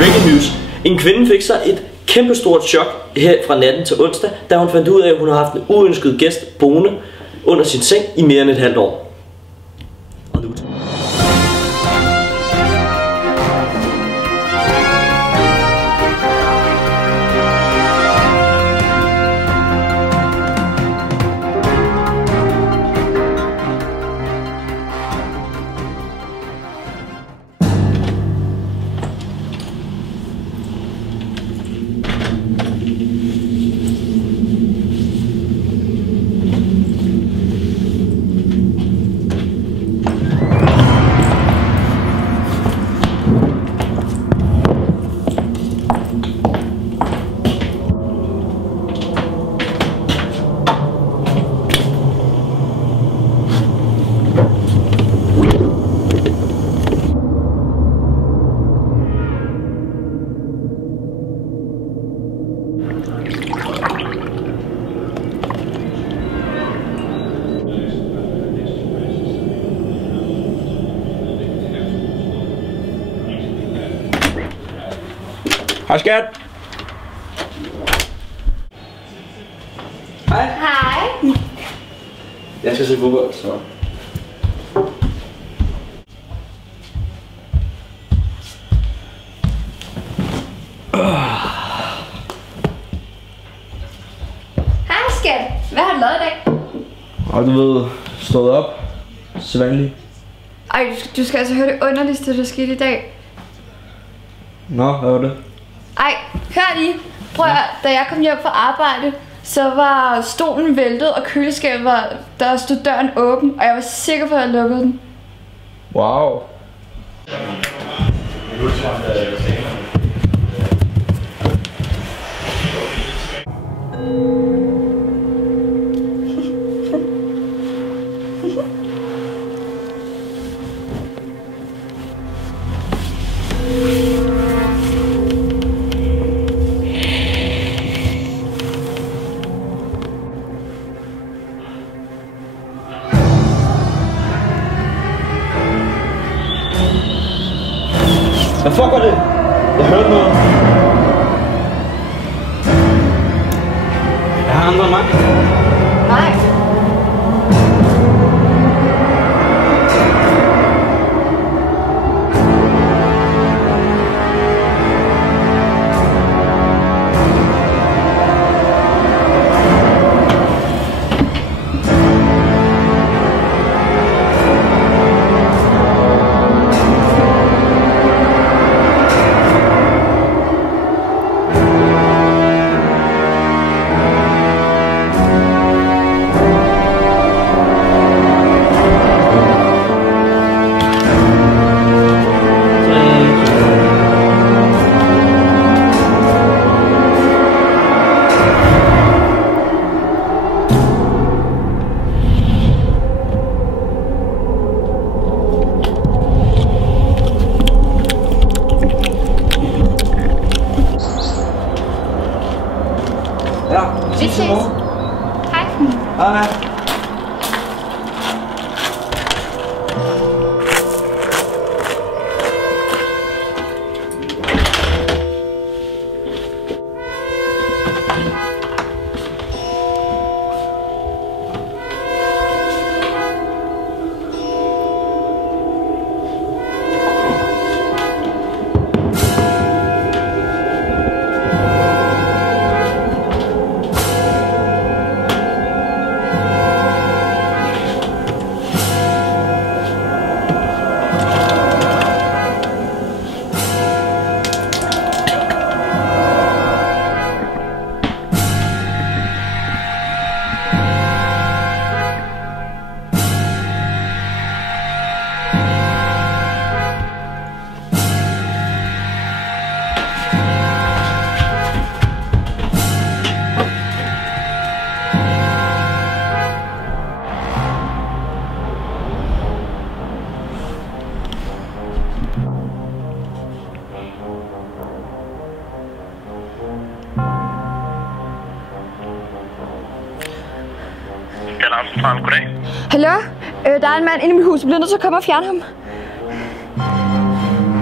Breaking news. En kvinde fik sig et kæmpestort chok her fra natten til onsdag, da hun fandt ud af, at hun har haft en uønsket gæst boende under sin seng i mere end et halvt år. Hej skat. Hej. Hej. Jeg skal se fodbold, så. Hej skat. Hvad har du lavet i dag? Og du ved, stået op. Sædvanligt. Ej, du skal altså høre det underligste, der skete i dag. Nå, hvad var det? Ej, hør lige. Prøv at, da jeg kom hjem fra arbejde, så var stolen væltet, og køleskabet var, der stod døren åben, og jeg var sikker på, at jeg lukkede den. Wow. Hvad fuck var det? Jeg hørte noget. Jeg har andre mand. Nej. Ja, Vi ses. Hej. Hej. Alarmcentralen, goddag. Hallo? Der er en mand inde i mit hus. Jeg bliver nødt til at komme og fjerne ham.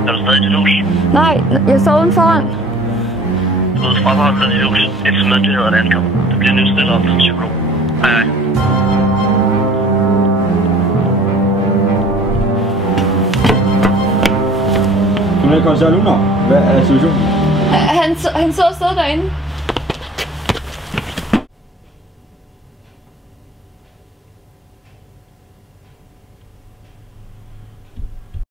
Er du stadig til lus? Nej, jeg står uden foran. Du ved, frabeholdt dig til lus, indtil myndighederne ankommer. Det bliver nu stillet op til en psykolog. Hej hej. Kriminalkommissær Lunar, hvad er situationen? Han sidder stadig derinde.